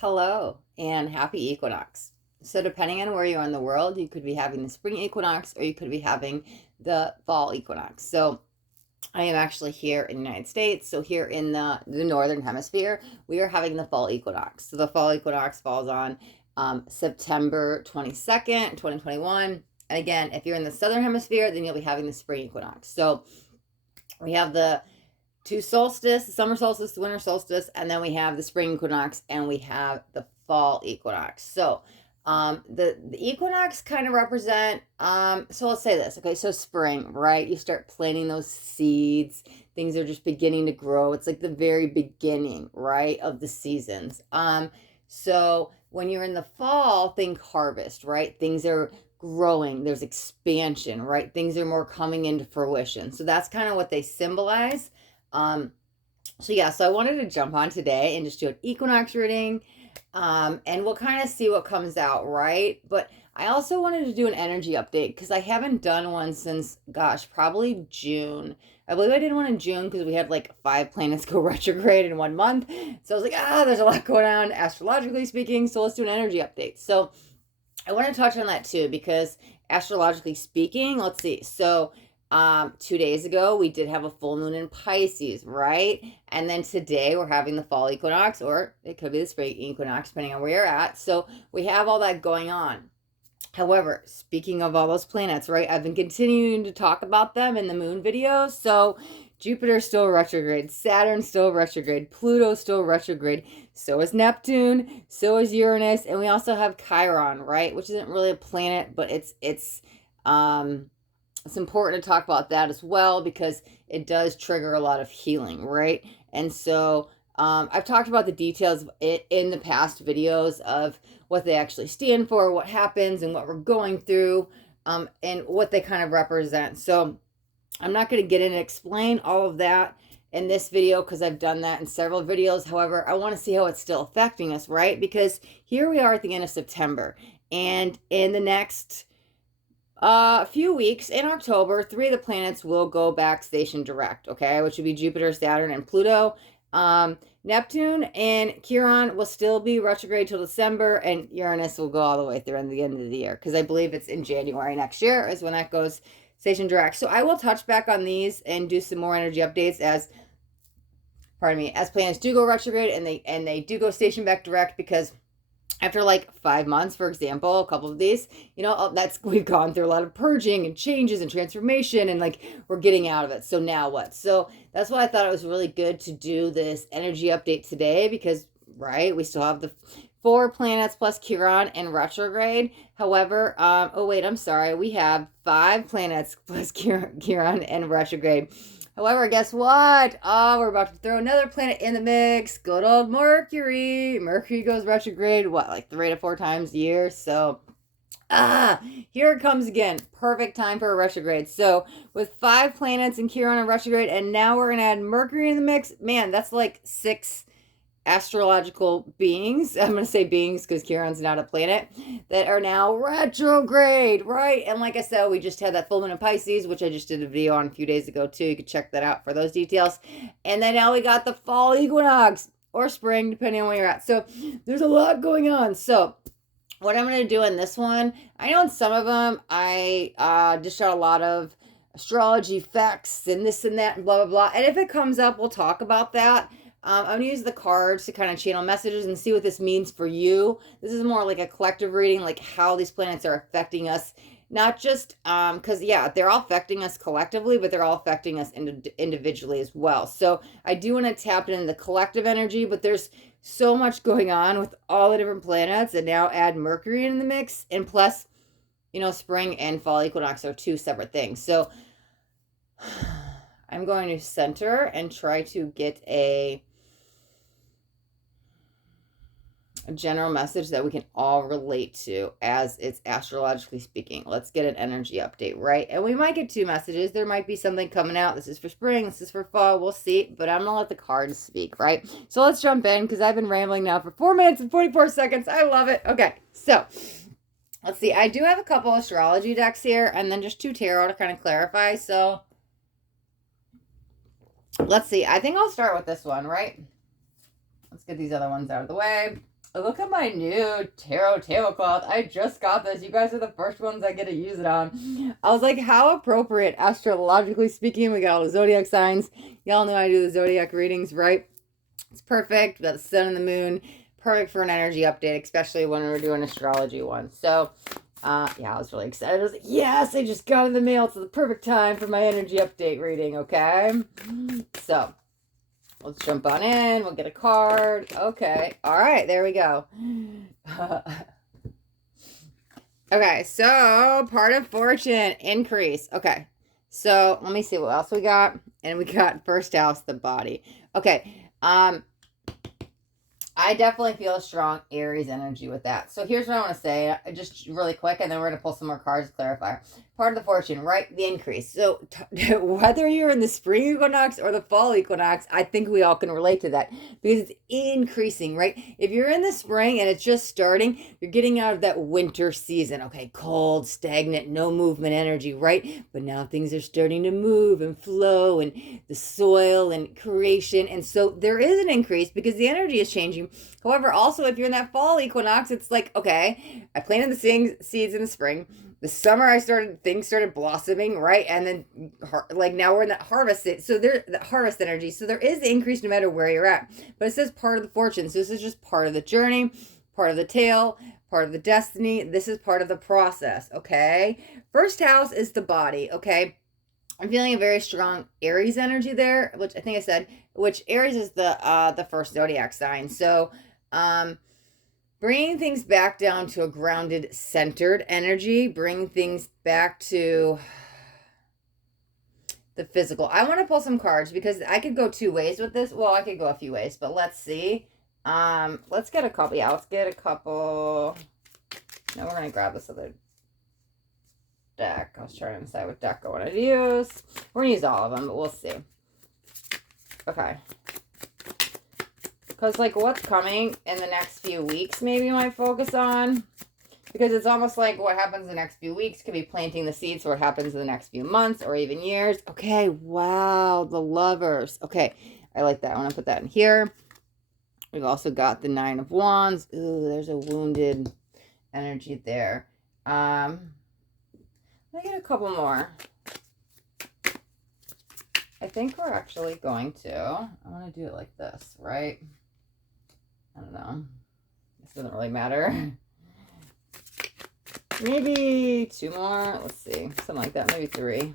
Hello and happy equinox. So depending on where you are in the world, you could be having the spring equinox or you could be having the fall equinox. So I am actually here in the United States. So here in the northern hemisphere, we are having the fall equinox. So the fall equinox falls on September 22nd, 2021. And again, if you're in the southern hemisphere, then you'll be having the spring equinox. So we have the two solstice, the summer solstice, the winter solstice, and then we have the spring equinox and we have the fall equinox. So the equinox kind of represent, so let's say this, okay, so spring, right? You start planting those seeds, things are just beginning to grow. It's like the very beginning, right, of the seasons. So when you're in the fall, think harvest, right? Things are growing, there's expansion, right? Things are more coming into fruition. So that's kind of what they symbolize. Um, so I wanted to jump on today and just do an equinox reading. And we'll kind of see what comes out, right? But I also wanted to do an energy update because I haven't done one since, gosh, probably June. I believe I did one in June because we had like 5 planets go retrograde in 1 month. So I was like, there's a lot going on astrologically speaking. So let's do an energy update. So I want to touch on that too because astrologically speaking, let's see. So 2 days ago we did have a full moon in Pisces, right? And then today we're having the fall equinox, or it could be the spring equinox depending on where you're at. So we have all that going on. However, speaking of all those planets, right, I've been continuing to talk about them in the moon videos. So Jupiter's still retrograde, Saturn's still retrograde, Pluto's still retrograde, so is Neptune, so is Uranus, and we also have Chiron, right, which isn't really a planet, but it's important to talk about that as well because it does trigger a lot of healing, right? And so I've talked about the details in the past videos of what they actually stand for, what happens, and what we're going through, and what they kind of represent. So I'm not going to get in and explain all of that in this video because I've done that in several videos. However, I want to see how it's still affecting us, right? Because here we are at the end of September, and in the next few weeks in October, 3 of the planets will go back station direct, okay, which would be Jupiter, Saturn, and Pluto. Neptune and Chiron will still be retrograde till December, and Uranus will go all the way through the end of the year because I believe it's in January next year is when that goes station direct. So I will touch back on these and do some more energy updates as, pardon me, as planets do go retrograde and they do go station back direct because after like 5 months, for example, a couple of these, we've gone through a lot of purging and changes and transformation and like we're getting out of it. So now what? So that's why I thought it was really good to do this energy update today because, right, we still have the 4 planets plus Chiron in retrograde. However, I'm sorry. We have 5 planets plus Chiron in retrograde. However, guess what? We're about to throw another planet in the mix. Good old Mercury. Mercury goes retrograde, like 3 to 4 times a year. So, here it comes again. Perfect time for a retrograde. So, with 5 planets in Chiron and retrograde, and now we're going to add Mercury in the mix. Man, that's like 6 astrological beings. I'm going to say beings because Chiron's not a planet that are now retrograde, right? And like I said, we just had that full moon in Pisces, which I just did a video on a few days ago too. You can check that out for those details. And then now we got the fall equinox or spring, depending on where you're at. So there's a lot going on. So what I'm going to do in this one, I know in some of them, I just shot a lot of astrology facts and this and that and blah, blah, blah. And if it comes up, we'll talk about that. I'm going to use the cards to kind of channel messages and see what this means for you. This is more like a collective reading, like how these planets are affecting us. Not just, because, they're all affecting us collectively, but they're all affecting us individually as well. So I do want to tap into the collective energy, but there's so much going on with all the different planets. And now add Mercury in the mix. And plus, spring and fall equinox are 2 separate things. So I'm going to center and try to get a general message that we can all relate to as it's astrologically speaking. Let's get an energy update, right? And we might get 2 messages. There might be something coming out. This is for spring. This is for fall. We'll see. But I'm going to let the cards speak, right? So let's jump in because I've been rambling now for 4 minutes and 44 seconds. I love it. Okay, so let's see. I do have a couple astrology decks here and then just 2 tarot to kind of clarify. So let's see. I think I'll start with this one, right? Let's get these other ones out of the way. Look at my new tarot tablecloth. I just got this. You guys are the first ones I get to use it on. I was like, how appropriate, astrologically speaking. We got all the zodiac signs. Y'all know I do the zodiac readings, right? It's perfect. We got the sun and the moon. Perfect for an energy update, especially when we're doing astrology one. So, yeah, I was really excited. I was like, yes, I just got in the mail. It's the perfect time for my energy update reading, okay? So, let's jump on in. We'll get a card. Okay. All right. There we go. Okay. So, part of fortune, increase. Okay. So, let me see what else we got. And we got first house, the body. Okay. I definitely feel a strong Aries energy with that. So here's what I want to say, just really quick, and then we're going to pull some more cards to clarify. Part of the fortune, right? The increase. So whether you're in the spring equinox or the fall equinox, I think we all can relate to that because it's increasing, right? If you're in the spring and it's just starting, you're getting out of that winter season. Okay, cold, stagnant, no movement energy, right? But now things are starting to move and flow and the soil and creation. And so there is an increase because the energy is changing. However, also if you're in that fall equinox, it's like, okay, I planted the seeds in the spring. The summer things started blossoming, right? And then like now we're in that harvest. So there's the harvest energy. So there is the increase no matter where you're at. But it says part of the fortune. So this is just part of the journey, part of the tale, part of the destiny. This is part of the process, okay? First house is the body, okay? I'm feeling a very strong Aries energy there, which I think I said, which Aries is the first zodiac sign. So, bringing things back down to a grounded, centered energy, bring things back to the physical. I want to pull some cards because I could go two ways with this. Well, I could go a few ways, but let's see. Let's get a couple. Yeah, let's get a couple. No, we're gonna grab this other deck. I was trying to decide what deck I want to use. We're gonna use all of them, but we'll see. Okay. Because, like, what's coming in the next few weeks, maybe you might focus on. Because it's almost like what happens in the next few weeks could be planting the seeds for what happens in the next few months or even years. Okay, wow, the Lovers. Okay, I like that. I want to put that in here. We've also got the Nine of Wands. Ooh, there's a wounded energy there. Let me get a couple more. I think we're actually going to. I want to do it like this, right? I don't know. This doesn't really matter. Maybe two more. Let's see. Something like that. Maybe three.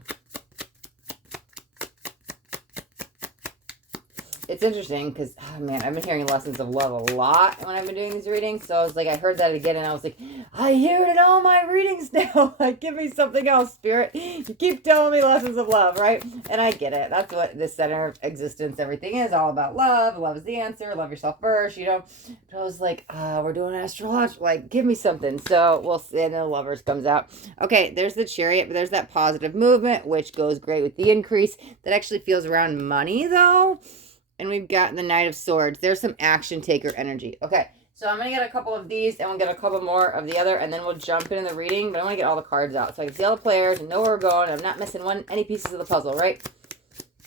It's interesting because, oh man, I've been hearing lessons of love a lot when I've been doing these readings. So I was like, I heard that again and I was like, I hear it in all my readings now. Like, give me something else, Spirit. You keep telling me lessons of love, right? And I get it. That's what the center of existence, everything is all about love. Love is the answer. Love yourself first, you know. But I was like, we're doing astrology. Like, give me something. So we'll see. And the Lovers comes out. Okay, there's the Chariot, but there's that positive movement, which goes great with the increase. That actually feels around money, though. And we've got the Knight of Swords. There's some action taker energy. Okay, so I'm going to get a couple of these, and we'll get a couple more of the other, and then we'll jump into the reading. But I want to get all the cards out so I can see all the players and know where we're going. I'm not missing any pieces of the puzzle, right?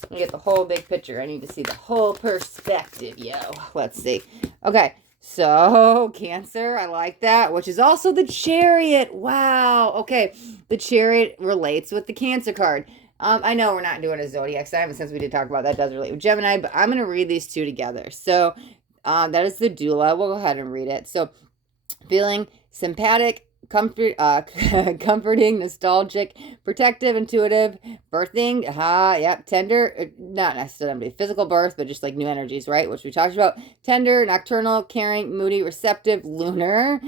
I'm going to get the whole big picture. I need to see the whole perspective, yo. Let's see. Okay, so Cancer, I like that, which is also the Chariot. Wow. Okay, the Chariot relates with the Cancer card. I know we're not doing a zodiac sign, but since we did talk about that, does relate with Gemini, but I'm going to read these two together. So, that is the doula. We'll go ahead and read it. So, feeling sympathetic, comforting, nostalgic, protective, intuitive, birthing, tender, not necessarily physical birth, but just like new energies, right? Which we talked about. Tender, nocturnal, caring, moody, receptive, lunar,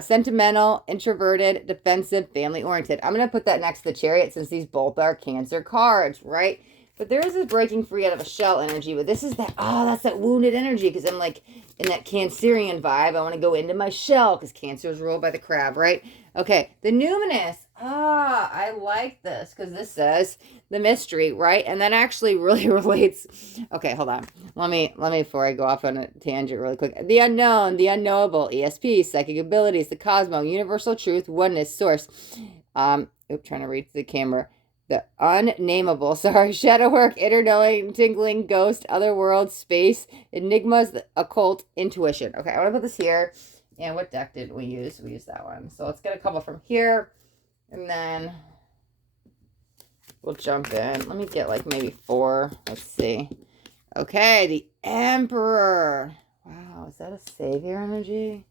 sentimental, introverted, defensive, family oriented. I'm going to put that next to the Chariot since these both are Cancer cards, right? But there is this breaking free out of a shell energy, but this is that, that's that wounded energy, because I'm like in that Cancerian vibe. I want to go into my shell, because Cancer is ruled by the crab, right? Okay, the Numinous. I like this, because this says the mystery, right? And that actually really relates. Okay, hold on. Let me, before I go off on a tangent really quick. The unknown, the unknowable, ESP, psychic abilities, the cosmos, universal truth, oneness, source. Trying to reach the camera. The unnameable, sorry, shadow work, inner knowing, tingling, ghost, other worlds, space, enigmas, the occult, intuition. Okay, I want to put this here. And what deck did we use? We used that one. So let's get a couple from here. And then we'll jump in. Let me get like maybe 4. Let's see. Okay, the Emperor. Wow, is that a savior energy?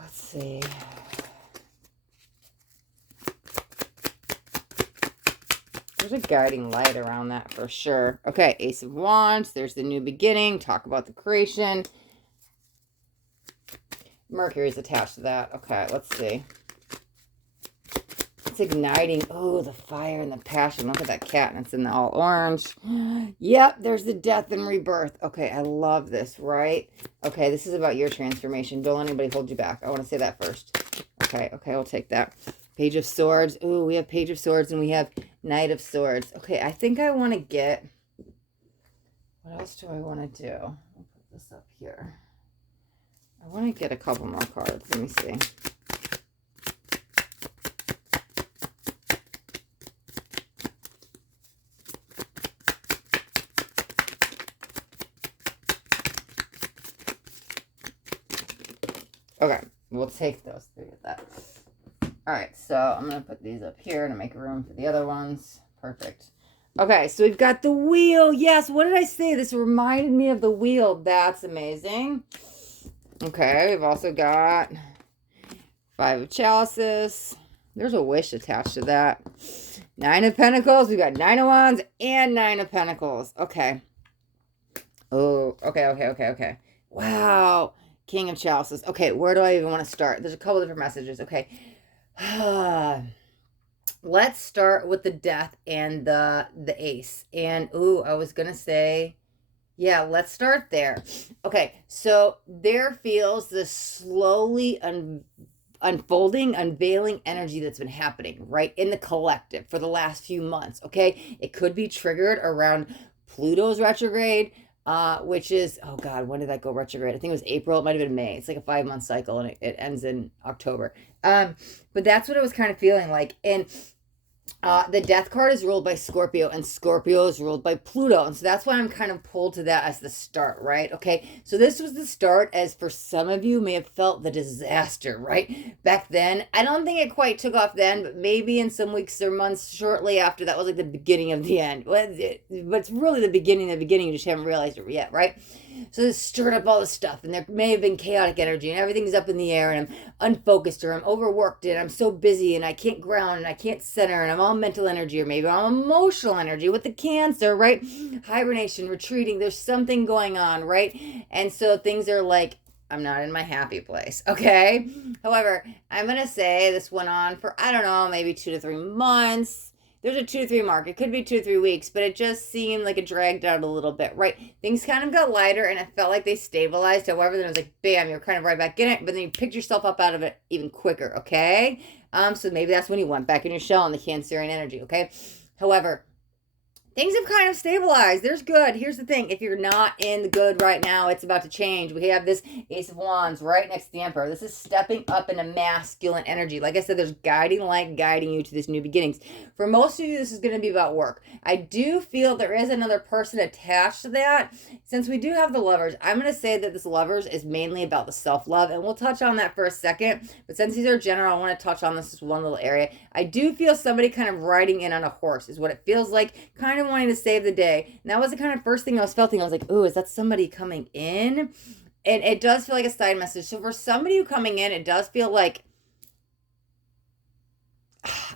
Let's see. There's a guiding light around that for sure. Okay, Ace of Wands. There's the new beginning. Talk about the creation. Mercury is attached to that. Okay, let's see. It's igniting. Oh, the fire and the passion. Look at that cat, and it's in the all orange. Yep, there's the death and rebirth. Okay, I love this, right? Okay, this is about your transformation. Don't let anybody hold you back. I want to say that first. Okay, I'll take that. Page of Swords. Ooh, we have Page of Swords and we have Knight of Swords. Okay, I think I want to get... What else do I want to do? I'll put this up here. I want to get a couple more cards. Let me see. Okay, we'll take those 3 of that. All right, so I'm going to put these up here to make room for the other ones. Perfect. Okay, so we've got the wheel. Yes, what did I say? This reminded me of the wheel. That's amazing. Okay, we've also got 5 of Chalices. There's a wish attached to that. 9 of Pentacles. We've got 9 of Wands and 9 of Pentacles. Okay. Oh, okay. Wow. King of Chalices. Okay, where do I even want to start? There's a couple different messages. Okay. Let's start with the death and the ace. And, ooh, I was going to say, yeah, let's start there. Okay, so there feels this slowly unfolding, unveiling energy that's been happening, right, in the collective for the last few months, okay? It could be triggered around Pluto's retrograde, which is, oh God, when did that go retrograde? I think it was April. It might have been May. It's like a 5-month cycle, and it ends in October. But that's what it was kind of feeling like. And the death card is ruled by Scorpio, and Scorpio is ruled by Pluto. And so that's why I'm kind of pulled to that as the start, right? Okay, so this was the start, as for some of you may have felt the disaster, right? Back then, I don't think it quite took off then, but maybe in some weeks or months shortly after, that was like the beginning of the end. But it's really the beginning of the beginning. You just haven't realized it yet, right? So this stirred up all this stuff, and there may have been chaotic energy, and everything's up in the air, and I'm unfocused, or I'm overworked, and I'm so busy, and I can't ground, and I can't center, and I'm all mental energy, or maybe I'm emotional energy with the Cancer, right? Hibernation, retreating, there's something going on, right? And so things are like, I'm not in my happy place, okay? However, I'm going to say this went on for, I don't know, maybe 2 to 3 months. There's a 2 to 3 mark. It could be 2 to 3 weeks, but it just seemed like it dragged out a little bit, right? Things kind of got lighter, and it felt like they stabilized. However, then it was like, bam, you're kind of right back in it, but then you picked yourself up out of it even quicker, okay? So maybe that's when you went back in your shell in the Cancerian energy, okay? However, things have kind of stabilized. There's good. Here's the thing. If you're not in the good right now, it's about to change. We have this Ace of Wands right next to the Emperor. This is stepping up into masculine energy. Like I said, there's guiding light guiding you to this new beginnings. For most of you, this is going to be about work. I do feel there is another person attached to that. Since we do have the Lovers, I'm going to say that this Lovers is mainly about the self-love, and we'll touch on that for a second. But since these are general, I want to touch on this one little area. I do feel somebody kind of riding in on a horse is what it feels like, kind of wanting to save the day. And that was the kind of first thing I was feeling. I was like, ooh, is that somebody coming in? And it does feel like a side message. So for somebody who coming in, it does feel like,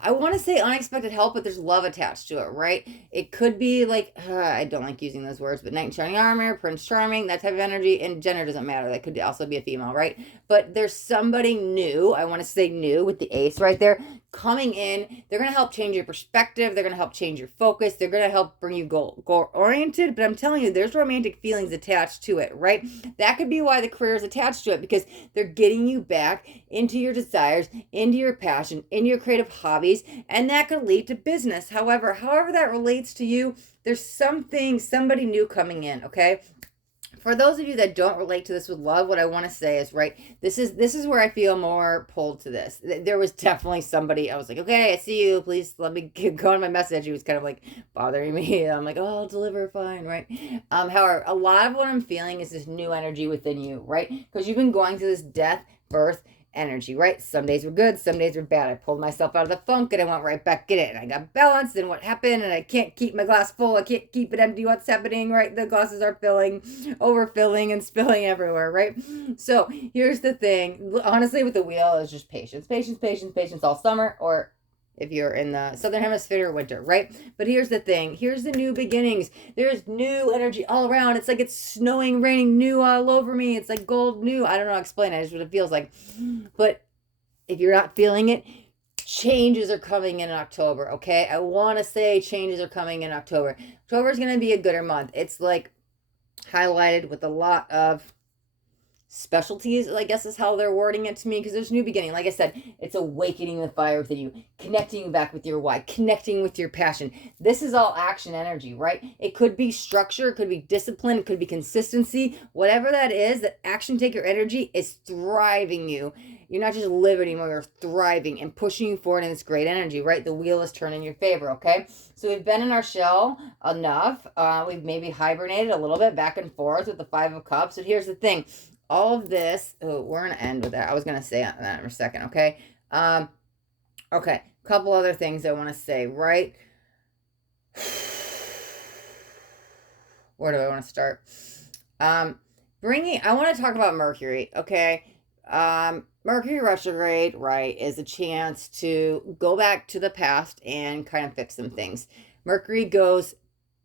I want to say unexpected help, but there's love attached to it, right? It could be like, I don't like using those words, but knight in shining armor, Prince Charming, that type of energy, and gender doesn't matter. That could also be a female, right? But there's somebody new, I want to say new with the ace right there, coming in. They're going to help change your perspective. They're going to help change your focus. They're going to help bring you goal-oriented, but I'm telling you, there's romantic feelings attached to it, right? That could be why the career is attached to it, because they're getting you back into your desires, into your passion, into your creative hobbies, and that could lead to business. However that relates to you, there's somebody new coming in, okay? for those of you that don't relate to this with love, what I want to say is, right, this is where I feel more pulled to this. There was definitely somebody, I was like, okay, I see you, please let me go on my message. He was kind of like bothering me. I'm like, oh, I'll deliver, fine, right? However, a lot of what I'm feeling is this new energy within you, right? Because you've been going through this death, birth, energy, right? Some days were good, some days were bad. I pulled myself out of the funk and I went right back in it, and I got balanced. And what happened? And I can't keep my glass full, I can't keep it empty. What's happening, right? The glasses are filling, overfilling, and spilling everywhere, right? So here's the thing, honestly, with the wheel is just patience, patience, patience, patience all summer, or if you're in the southern hemisphere, winter, right? But here's the thing, here's the new beginnings. There's new energy all around. It's like it's snowing, raining new all over me. It's like gold new. I don't know how to explain it. It's what it feels like. But if you're not feeling it, changes are coming in October, okay? I want to say changes are coming in October. October is going to be a gooder month. It's like highlighted with a lot of specialties, I guess is how they're wording it to me, because there's new beginning. Like I said, it's awakening the fire within you, connecting back with your why, connecting with your passion. This is all action energy, right? It could be structure, it could be discipline, it could be consistency. Whatever that is, that action taker energy is thriving you. You're not just living anymore, you're thriving and pushing you forward in this great energy, right? The wheel is turning in your favor, okay? So we've been in our shell enough. We've maybe hibernated a little bit back and forth with the Five of Cups. But here's the thing, all of this, oh, we're going to end with that. I was going to say that in a second, okay? Okay, a couple other things I want to say, right? Where do I want to start? I want to talk about Mercury, okay? Mercury retrograde, right, is a chance to go back to the past and kind of fix some things. Mercury goes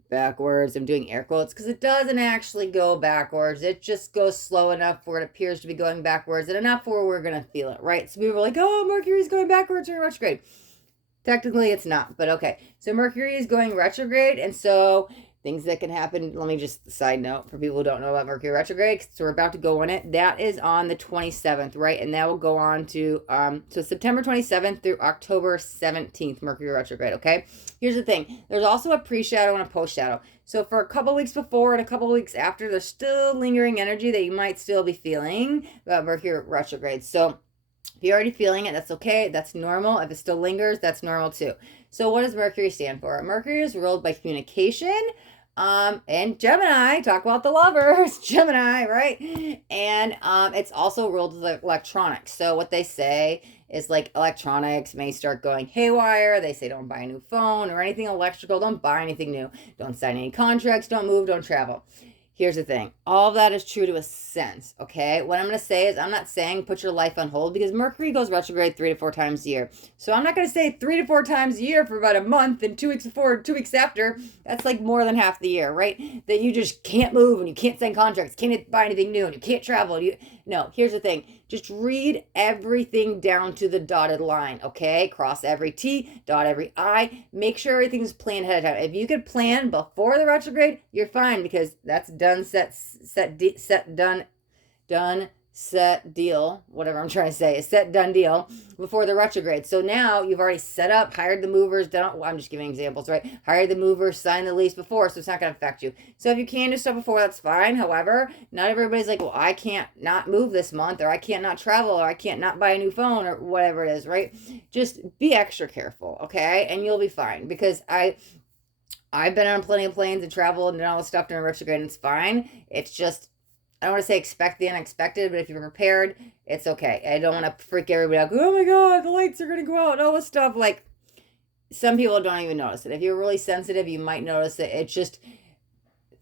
backwards. I'm doing air quotes because it doesn't actually go backwards. It just goes slow enough where it appears to be going backwards and enough where we're going to feel it, right? So we were like, oh, Mercury's going backwards in retrograde. Technically, it's not, but okay. So Mercury is going retrograde, and so things that can happen. Let me just side note for people who don't know about Mercury retrograde. So we're about to go on it. That is on the 27th, right? And that will go on to so September 27th through October 17th, Mercury retrograde, okay? Here's the thing. There's also a pre-shadow and a post-shadow. So for a couple weeks before and a couple weeks after, there's still lingering energy that you might still be feeling about Mercury retrograde. So if you're already feeling it, that's okay. That's normal. If it still lingers, that's normal too. So what does Mercury stand for? Mercury is ruled by communication. And Gemini, talk about the lovers, Gemini, right? And it's also ruled with electronics. So what they say is like electronics may start going haywire. They say don't buy a new phone or anything electrical. Don't buy anything new. Don't sign any contracts. Don't move. Don't travel. Here's the thing. All of that is true to a sense, okay? What I'm going to say is I'm not saying put your life on hold because Mercury goes retrograde 3 to 4 times a year. So I'm not going to say 3 to 4 times a year for about a month and 2 weeks before, 2 weeks after. That's like more than half the year, right? That you just can't move and you can't sign contracts, can't buy anything new, and you can't travel. No, here's the thing. Just read everything down to the dotted line, okay? Cross every T, dot every I. Make sure everything's planned ahead of time. If you could plan before the retrograde, you're fine because that's done, done, set, deal, whatever I'm trying to say, a set, done deal before the retrograde. So now you've already set up, hired the movers, done, well, I'm just giving examples, right? Hired the movers, signed the lease before, so it's not going to affect you. So if you can do stuff before, that's fine. However, not everybody's like, well, I can't not move this month, or I can't not travel, or I can't not buy a new phone, or whatever it is, right? Just be extra careful, okay? And you'll be fine because I've been on plenty of planes and traveled and done all this stuff during retrograde, and it's fine. It's just, I don't want to say expect the unexpected, but if you're prepared, it's okay. I don't want to freak everybody out. Oh my God, the lights are going to go out and all this stuff. Like, some people don't even notice it. If you're really sensitive, you might notice it. It's just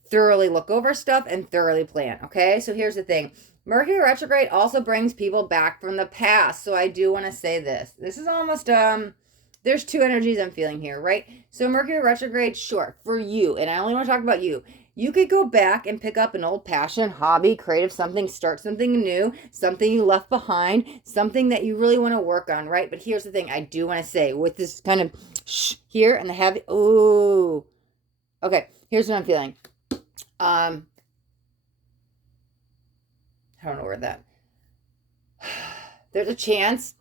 thoroughly look over stuff and thoroughly plan, okay? So here's the thing. Mercury retrograde also brings people back from the past. So I do want to say this. This is almost, there's two energies I'm feeling here, right? So Mercury retrograde, sure, for you, and I only want to talk about you. You could go back and pick up an old passion, hobby, creative something, start something new, something you left behind, something that you really want to work on, right? But here's the thing I do want to say with this kind of here and the heavy, oh, okay, here's what I'm feeling. I don't know where that, there's a chance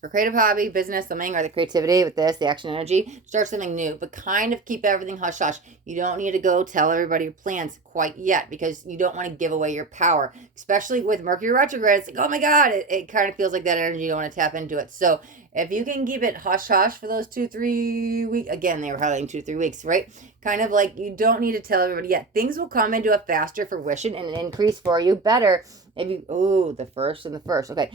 For creative hobby, business, something, or the creativity with this, the action energy, start something new, but kind of keep everything hush hush. You don't need to go tell everybody your plans quite yet because you don't want to give away your power, especially with Mercury retrograde. It's like, oh my God, it kind of feels like that energy. You don't want to tap into it. So if you can keep it hush hush for those 2-3 weeks, again, they were highlighting 2-3 weeks, right? Kind of like you don't need to tell everybody yet. Things will come into a faster fruition and an increase for you better if you, the first and the first. Okay.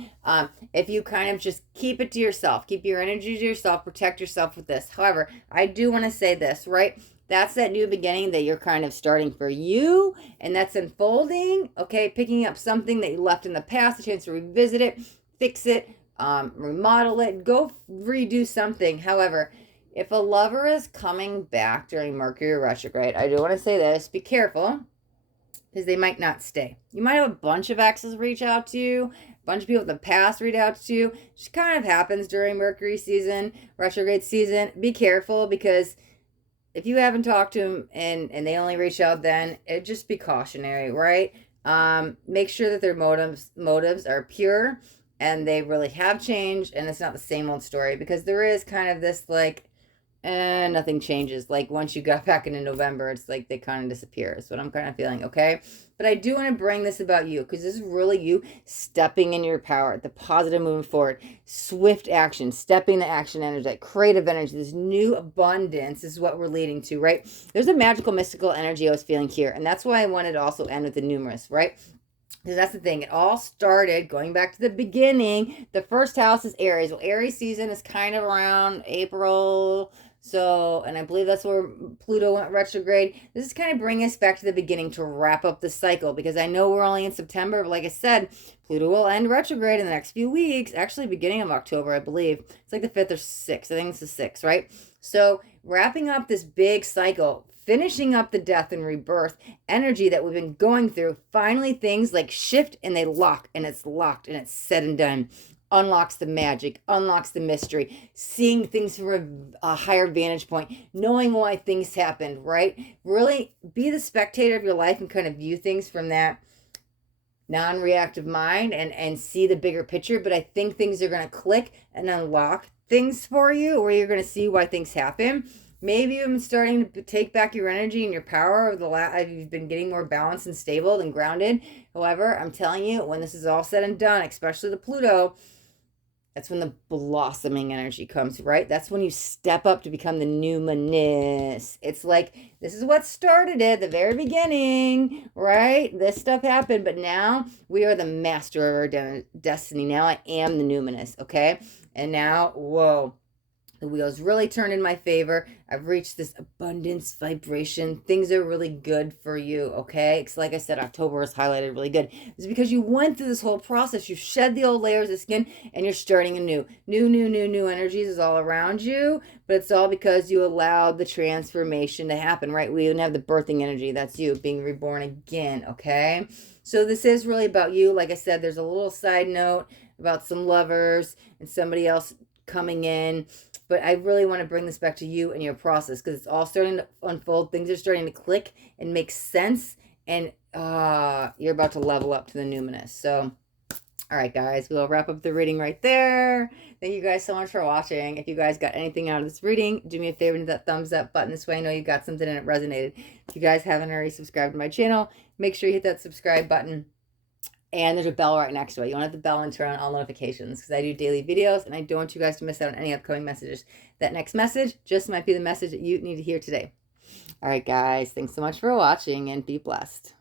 If you kind of just keep it to yourself, keep your energy to yourself, protect yourself with this. However, I do want to say this, right? That's that new beginning that you're kind of starting for you, and that's unfolding, okay? Picking up something that you left in the past, a chance to revisit it, fix it, remodel it, go redo something. However, if a lover is coming back during Mercury retrograde, I do want to say this, be careful, because they might not stay. You might have a bunch of exes reach out to you, a bunch of people in the past reach out to you. It just kind of happens during Mercury season, retrograde season. Be careful, because if you haven't talked to them and they only reach out then, it just be cautionary, right? Make sure that their motives are pure and they really have changed and it's not the same old story, because there is kind of this like, nothing changes. Like once you got back into November, it's like they kind of disappear. That's what I'm kind of feeling, okay? But I do want to bring this about you, because this is really you stepping in your power, the positive moving forward, swift action, stepping the action energy, that creative energy, this new abundance is what we're leading to, right? There's a magical, mystical energy I was feeling here, and that's why I wanted to also end with the numerous, right? Because that's the thing. It all started going back to the beginning. The first house is Aries. Well, Aries season is kind of around April. So, and I believe that's where Pluto went retrograde. This is kind of bringing us back to the beginning to wrap up the cycle, because I know we're only in September, but like I said, Pluto will end retrograde in the next few weeks, actually beginning of October, I believe. It's like the 5th or 6th. I think it's the 6th, right? So wrapping up this big cycle, finishing up the death and rebirth energy that we've been going through, finally things like shift and they lock, and it's locked and it's said and done. Unlocks the magic, unlocks the mystery, seeing things from a higher vantage point, knowing why things happened, right? Really be the spectator of your life and kind of view things from that non-reactive mind and see the bigger picture. But I think things are going to click and unlock things for you, where you're going to see why things happen. Maybe you've been starting to take back your energy and your power over you've been getting more balanced and stable and grounded. However, I'm telling you, when this is all said and done, especially the Pluto, that's when the blossoming energy comes, right? That's when you step up to become the numinous. It's like, this is what started it at the very beginning, right? This stuff happened, but now we are the master of our destiny. Now I am the numinous, okay? And now, whoa, the wheels really turned in my favor. I've reached this abundance vibration. Things are really good for you, okay? Because like I said, October is highlighted really good. It's because you went through this whole process. You shed the old layers of skin and you're starting anew. New energies is all around you, but it's all because you allowed the transformation to happen, right? We even have the birthing energy. That's you being reborn again, okay? So this is really about you. Like I said, there's a little side note about some lovers and somebody else coming in, but I really want to bring this back to you and your process, because it's all starting to unfold. Things are starting to click and make sense, and you're about to level up to the numinous. So, all right, guys, we'll wrap up the reading right there. Thank you guys so much for watching. If you guys got anything out of this reading, do me a favor and hit that thumbs up button. This way I know you got something and it resonated. If you guys haven't already subscribed to my channel, make sure you hit that subscribe button. And there's a bell right next to it. You want to hit the bell and turn on all notifications, because I do daily videos and I don't want you guys to miss out on any upcoming messages. That next message just might be the message that you need to hear today. All right, guys. Thanks so much for watching and be blessed.